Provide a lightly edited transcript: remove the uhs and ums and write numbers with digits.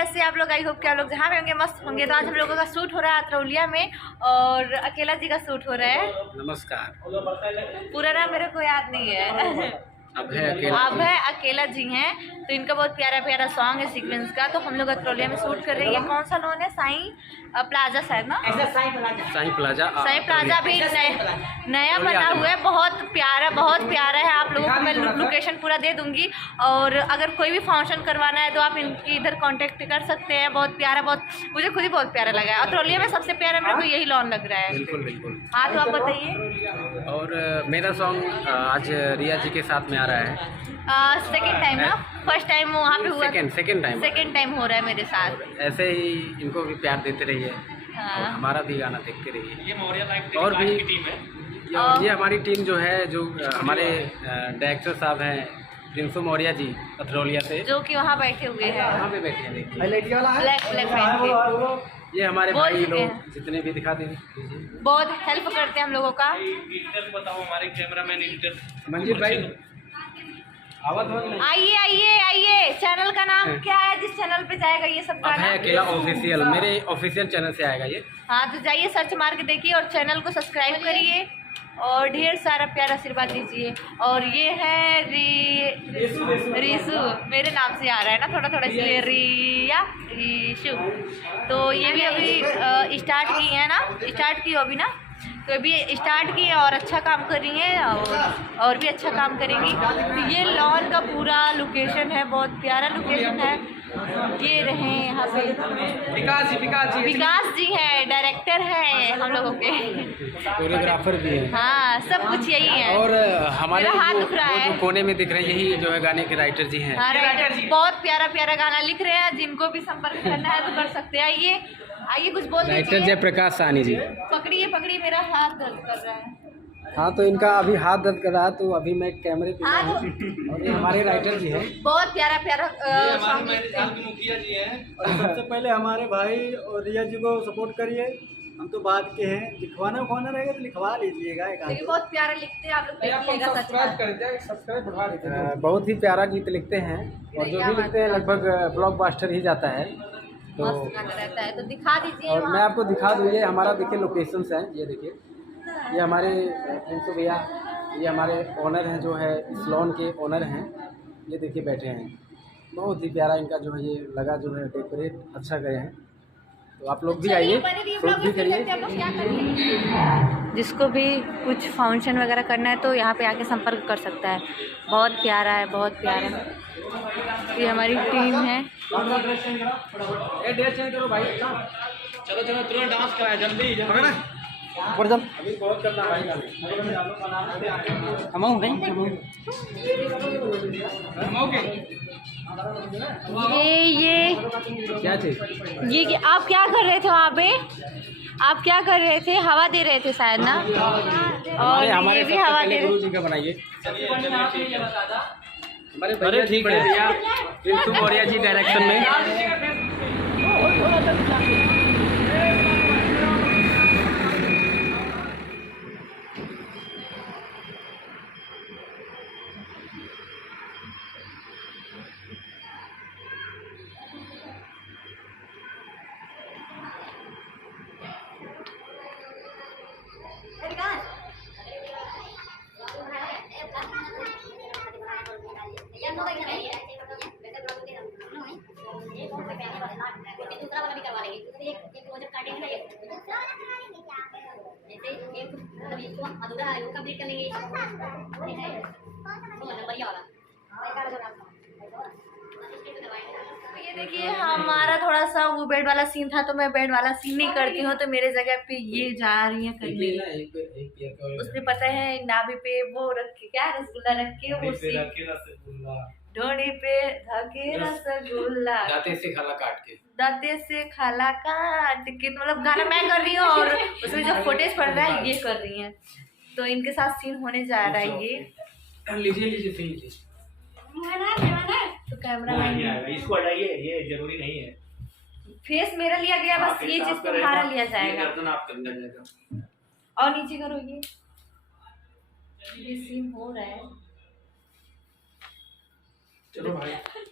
कैसे आप लोग? आई होप कि आप लोग जहाँ पे होंगे मस्त होंगे। तो आज हम लोगों का शूट हो रहा है अतरौलिया में और अकेला जी का शूट हो रहा है। नमस्कार। पूरा नाम मेरे को याद नहीं है। अभय अकेला जी हैं। तो इनका बहुत प्यारा प्यारा सॉन्ग है सीक्वेंस का। तो हम लोग अतरौलिया में शूट कर रहे हैं। ये कौन सा लोन है? साईं प्लाजा शायद ना? साईं प्लाजा भी नया बना हुआ है। बहुत प्यारा है। आप लोगों को मैं लोकेशन पूरा दे दूंगी। और अगर कोई भी फंक्शन करवाना है तो आप इनकी इधर कांटेक्ट कर सकते हैं। बहुत प्यारा, बहुत मुझे खुद ही बहुत प्यारा लगा है। अतरौलिया में सबसे प्यारा मेरे को यही लॉन लग रहा है। बिल्कुल। हाँ, तो आप बताइए। और मेरा सॉन्ग आज रिया जी के साथ में आ रहा है। सेकेंड टाइम ना? फर्स्ट टाइम वहाँ पे हुआ, सेकेंड टाइम हो रहा है मेरे साथ। ऐसे ही इनको भी प्यार देते रहिए। हाँ। और हमारा भी गाना देखते रहिए। ये मौर्या लाइफ और भी की टीम है। ये हमारी टीम जो है, जो हमारे डायरेक्टर साहब हैं प्रिंसू मौर्या जी अतरौलिया से, जो कि वहाँ बैठे हुए हैं। वहाँ पे बैठे हैं। देखिए ब्लैक पहन के। ये हमारे भाई लोग जितने भी दिखा दीजिए, बहुत हेल्प करते हैं हम लोगों का। डिटेल्स बताओ हमारे कैमरामैन एडिटर मंजीत भाई। आइए। चैनल का नाम क्या है जिस चैनल पे जाएगा ये सब गाना? अभय अकेला ऑफिशियल, मेरे ऑफिशियल चैनल से आएगा ये। हाँ, तो जाइए सर्च मार के देखिए और चैनल को सब्सक्राइब करिए और ढेर सारा प्यार आशीर्वाद दीजिए। और ये है रीसू, मेरे नाम से आ रहा है ना थोड़ा इसलिए रीशु। तो ये भी अभी स्टार्ट की है ना? स्टार्ट की हो अभी ना? तो अभी स्टार्ट की है और अच्छा काम कर रही हैं और भी अच्छा काम करेंगी। तो ये लॉन का पूरा लोकेशन है, बहुत प्यारा लोकेशन है। ये रहे यहाँ पे विकास जी हैं, डायरेक्टर हैं हम लोगों के, कोरियोग्राफर भी हैं। हाँ, सब कुछ यही है। और हमारे हाथ दुख रहा है, जो कोने में दिख रहे हैं यही जो है गाने के राइटर जी हैं। हाँ, बहुत प्यारा गाना लिख रहे हैं। जिनको भी संपर्क करना है तो कर सकते हैं। आइए कुछ बोल राइटर जयप्रकाश साहनी जी। पकड़िए, मेरा हाथ दर्द कर रहा है। हाँ, तो इनका अभी हाथ दर्द कर रहा है, तो अभी मैं कैमरे पे हूँ। और ये हमारे राइटर जी हैं। बहुत प्यारा मुखिया जी हैं। और सबसे पहले हमारे भाई और रिया जी को सपोर्ट करिए। हम तो बात के हैं, लिखवाना रहेगा तो लिखवा लीजिएगा। बहुत प्यारा लिखते हैं आप लोग, देखिएगा। सब्सक्राइब बहुत ही प्यारा गीत लिखते हैं और जो भी लिखते हैं लगभग ब्लॉकबस्टर ही जाता है। तो रहता है, तो दिखा दीजिए। और मैं आपको दिखा दूँ, ये हमारा देखिए लोकेशंस हैं। ये देखिए, ये हमारे प्रिंसू भैया, ये हमारे ओनर हैं, जो है इस लॉन के ओनर हैं। ये देखिए बैठे हैं। बहुत ही प्यारा इनका जो है ये लगा, जो है डेकोरेट अच्छा गए हैं। तो आप लोग भी आइए, शूट भी करिए। जिसको भी कुछ फंक्शन वगैरह करना है तो यहाँ पे आके संपर्क कर सकता है। बहुत प्यारा है। ये हमारी टीम है। चलो भाई, चलो तुरंत डांस कराए जल्दी। अभी बहुत करना भाई। ये क्या चीज? ये आप क्या कर रहे थे वहाँ पे? आप क्या कर रहे थे? हवा दे रहे थे शायद ना? और हमारे ये भी हवा दे गुरु जी का बनाइए। हमारे भैया प्रिंसू मौर्या जी डायरेक्शन में। दूसरा वाला भी करवा लेंगे, एक प्रोजेक्ट काटेंगे ना, जैसे एक इसको अधूरा है वो कंप्लीट कर लेंगे। बढ़िया वाला। ये देखिए, हमारा थोड़ा सा वो बेड वाला सीन था तो मैं बेड वाला सीन नहीं करती हूँ। तो मेरे जगह पे ये जा रही है करने। उसने पता है नाभि पे वो रख के, क्या रसगुल्ला रख के, वो ढोड़ी पे धके रसगुल्ला, दाते से खाला काट के, तो मतलब गाना मैं कर रही हूँ और उसमें जो फुटेज पड़ रहा है ये कर रही है। तो इनके साथ सीन होने जा रहा है। ये लीजिए तो कैमरा मैन इसको हटाइए, ये जरूरी नहीं है। फेस मेरा लिया गया, बस ये चीज तुम्हारा लिया जाएगा। और नीचे करो। ये सीन हो रहा है। चलो भाई।